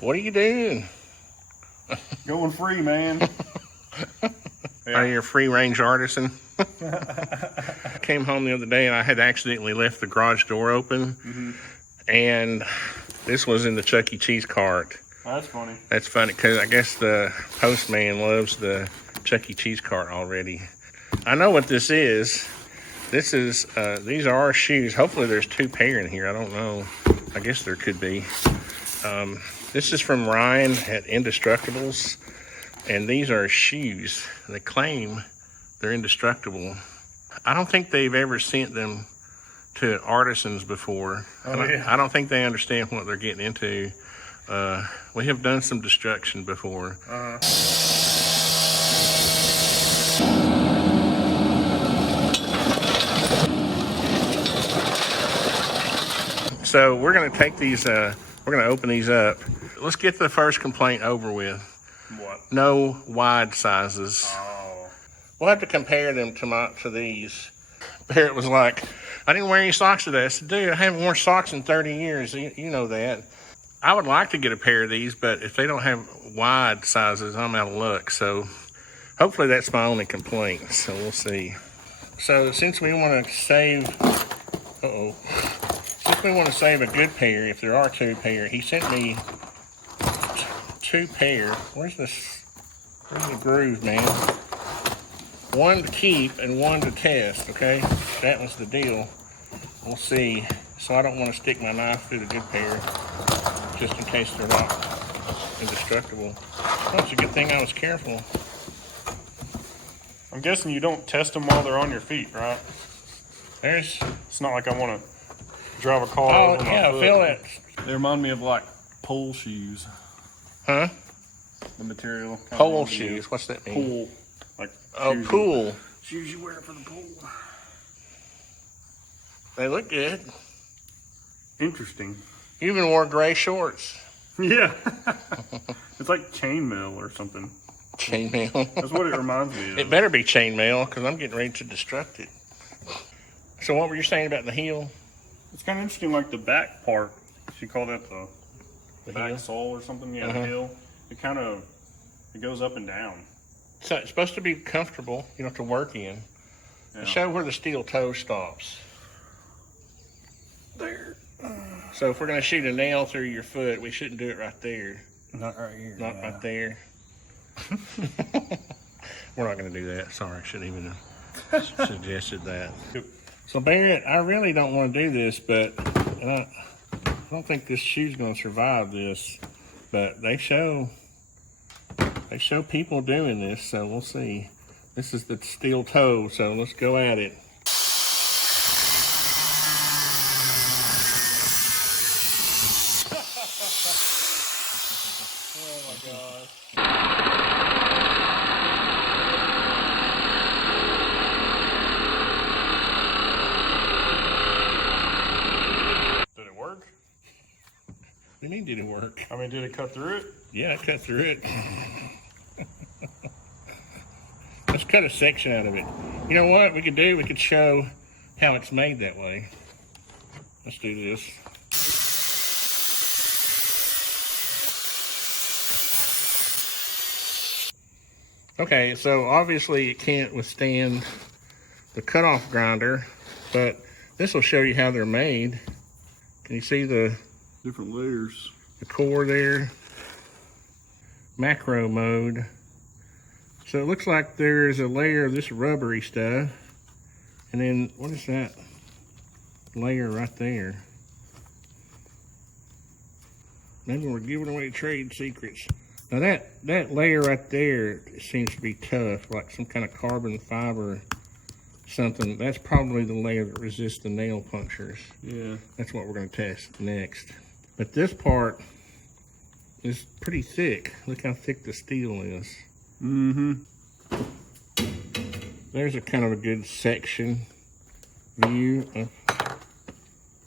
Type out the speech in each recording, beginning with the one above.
What are you doing? Going free, man. Yeah. Are you a free range artisan? I came home the other day and I had accidentally left the garage door open, and this was in the Chuck E. Cheese cart. Oh, that's funny. That's funny because I guess the postman loves the Chuck E. Cheese cart already. I know what this is. This is these are our shoes. Hopefully there's 2 pair in here. I don't know. I guess there could be. This is from Ryan at Indestructibles, and these are shoes. They claim they're indestructible. I don't think they've ever sent them to artisans before. I don't think they understand what they're getting into. We have done some destruction before. So we're going to take these, we're going to open these up. Let's get the first complaint over with. What? No wide sizes. Oh. We'll have to compare them to these. Barrett was like, I didn't wear any socks today. I said, dude, I haven't worn socks in 30 years. You know that. I would like to get a pair of these, but if they don't have wide sizes, I'm out of luck. So hopefully that's my only complaint. So we'll see. So since we want to save, since we want to save a good pair, if there are 2 pair, he sent me 2 pair. Where's the groove, man? 1 to keep and 1 to test, okay? That was the deal. We'll see. So I don't want to stick my knife through the good pair, just in case they're not indestructible. Oh, it's a good thing I was careful. I'm guessing you don't test them while they're on your feet, right? It's not like I want to drive a car over my foot. Feel it. They remind me of like pole shoes. Huh? The material. Pole shoes. What's that mean? Pool. Like pool. Shoes you wear for the pool. They look good. Interesting. You even wore gray shorts. Yeah. It's like chainmail or something. Chainmail. That's what it reminds me of. It better be chainmail because I'm getting ready to destruct it. So what were you saying about the heel? It's kind of interesting, like the back part. She called that the back heel? sole or something. Yeah, the heel. It kind of goes up and down. So it's supposed to be comfortable, you know, to work in. Yeah. Show where the steel toe stops. There. So if we're going to shoot a nail through your foot, we shouldn't do it right there. Not right here. Not right there. We're not going to do that. Sorry, I shouldn't even have suggested that. So Barrett, I really don't want to do this, but I don't think this shoe's going to survive this. But they show people doing this, so we'll see. This is the steel toe, so let's go at it. Oh my God. Did it work? What do you mean, did it work? I mean, did it cut through it? Yeah, I cut through it. Let's cut a section out of it. You know what we could do? We could show how it's made that way. Let's do this. Okay, so obviously it can't withstand the cutoff grinder, but this will show you how they're made. Can you see the different layers? The core there. Macro mode. So it looks like there's a layer of this rubbery stuff. And then, what is that layer right there? Maybe we're giving away trade secrets. Now that layer right there seems to be tough, like some kind of carbon fiber something. That's probably the layer that resists the nail punctures. Yeah. That's what we're going to test next. But this part is pretty thick. Look how thick the steel is. Mm-hmm. there's a kind of a good section view of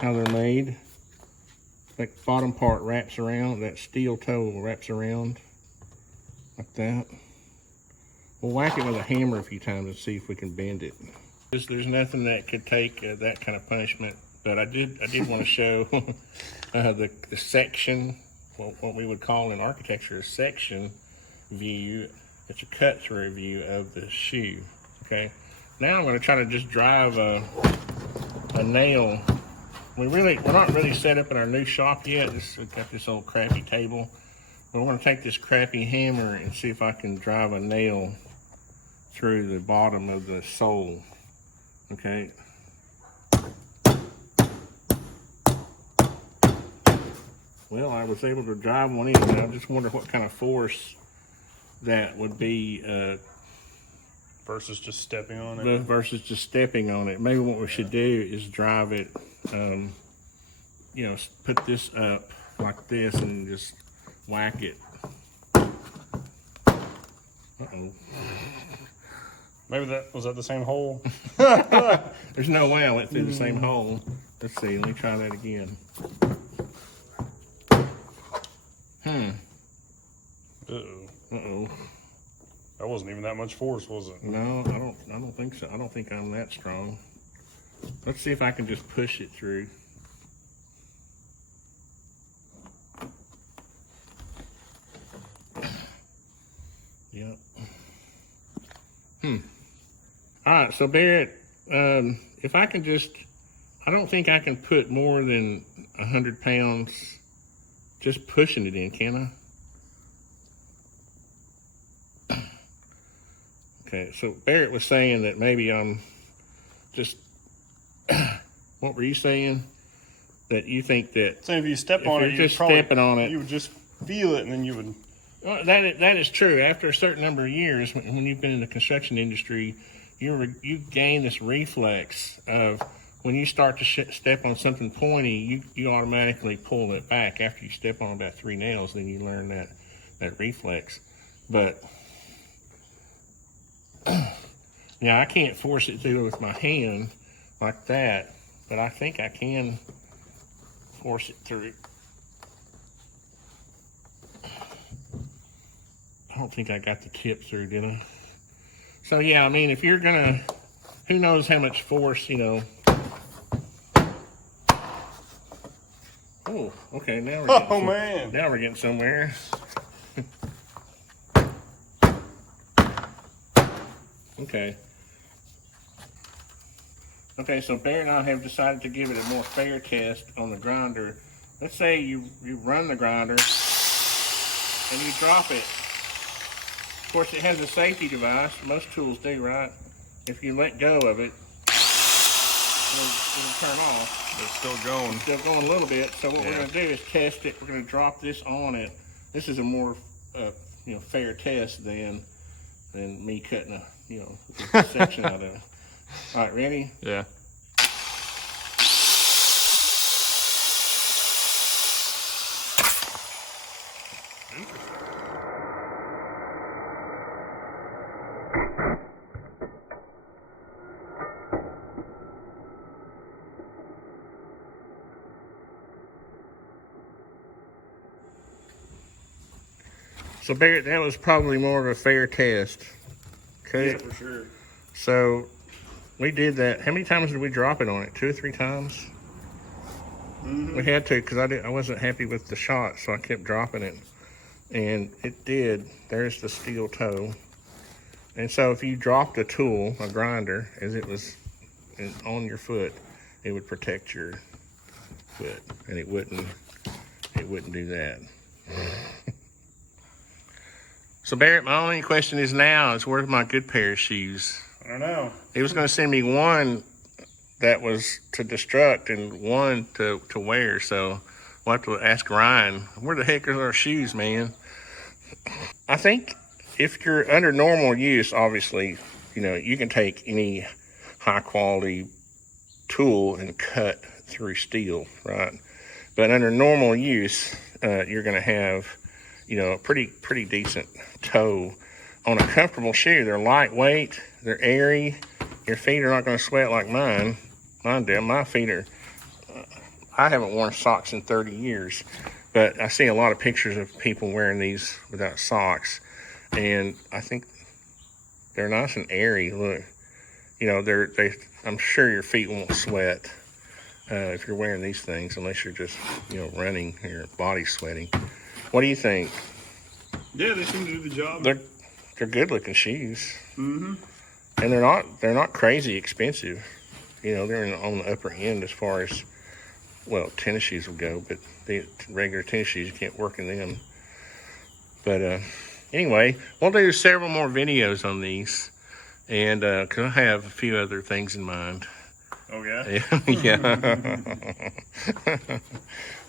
how they're made. That bottom part wraps around, that steel toe wraps around like that. We'll whack it with a hammer a few times and see if we can bend it. There's nothing that could take that kind of punishment, but I did want to show the section, what we would call in architecture a section view. It's a cut through view of the shoe. Okay, now I'm going to try to just drive a nail. We're not really set up in our new shop yet. We've got this old crappy table, but we're going to take this crappy hammer and see if I can drive a nail through the bottom of the sole. Okay. Well, I was able to drive one in, and I just wonder what kind of force that would be versus just stepping on it. Versus just stepping on it. Maybe what we should do is drive it, you know, put this up like this and just whack it. Uh-oh. Maybe was that the same hole? There's no way I went through the same hole. Let's see, let me try that again. Uh-oh. That wasn't even that much force, was it? No, I don't think so. I don't think I'm that strong. Let's see if I can just push it through. Yep. All right, so Barrett, if I can just, I don't think I can put more than 100 pounds just pushing it in, can I? Okay, so Barrett was saying that maybe I'm just, what were you saying? That you think that... So if you step on it, you're just stepping on it, you would just feel it and then you would... Well, that is true. After a certain number of years, when you've been in the construction industry, you gain this reflex of when you start to step on something pointy, you automatically pull it back. After you step on about 3 nails, then you learn that reflex. But yeah, I can't force it through with my hand like that, but I think I can force it through. I don't think I got the tip through, did I? So yeah, I mean, if you're gonna, who knows how much force, you know. Oh, okay, now we're getting now we're getting somewhere. Okay. Okay, so Barrett and I have decided to give it a more fair test on the grinder. Let's say you run the grinder and you drop it. Of course, it has a safety device. Most tools do, right? If you let go of it, it'll turn off. It's still going. It's still going a little bit. So what we're going to do is test it. We're going to drop this on it. This is a more, fair test than me cutting a section out of it. All right, ready? Yeah. So Barrett, that was probably more of a fair test. Okay. Yeah, for sure. So we did that. How many times did we drop it on it? 2 or 3 times? Mm-hmm. We had to, because I wasn't happy with the shot, so I kept dropping it. And it did. There's the steel toe. And so if you dropped a tool, a grinder, as it was on your foot, it would protect your foot, and it wouldn't do that. So Barrett, my only question is where's my good pair of shoes? I don't know. He was going to send me one that was to destruct and one to wear. So we'll have to ask Ryan, where the heck are our shoes, man? I think if you're under normal use, obviously, you can take any high quality tool and cut through steel, right? But under normal use, you're going to have, a pretty decent toe on a comfortable shoe. They're lightweight, they're airy. Your feet are not going to sweat like mine. Mine do. My feet are, I haven't worn socks in 30 years, but I see a lot of pictures of people wearing these without socks, and I think they're nice and airy. Look, you know, I'm sure your feet won't sweat if you're wearing these things, unless you're just, you know, running and your body's sweating. What do you think? Yeah, they seem to do the job. They're good looking shoes. Mm-hmm. And they're not crazy expensive. You know, they're on the upper end as far as, well, tennis shoes will go, but the regular tennis shoes, you can't work in them. But anyway, we'll do several more videos on these, and because I have a few other things in mind. Oh, yeah?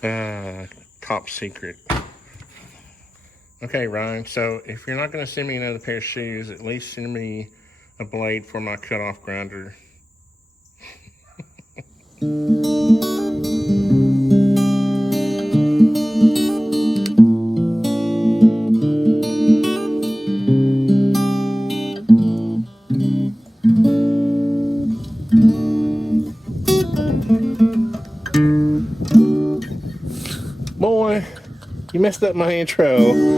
Yeah. Top secret. Okay, Ryan, so if you're not going to send me another pair of shoes, at least send me a blade for my cutoff grinder. Boy, you messed up my intro.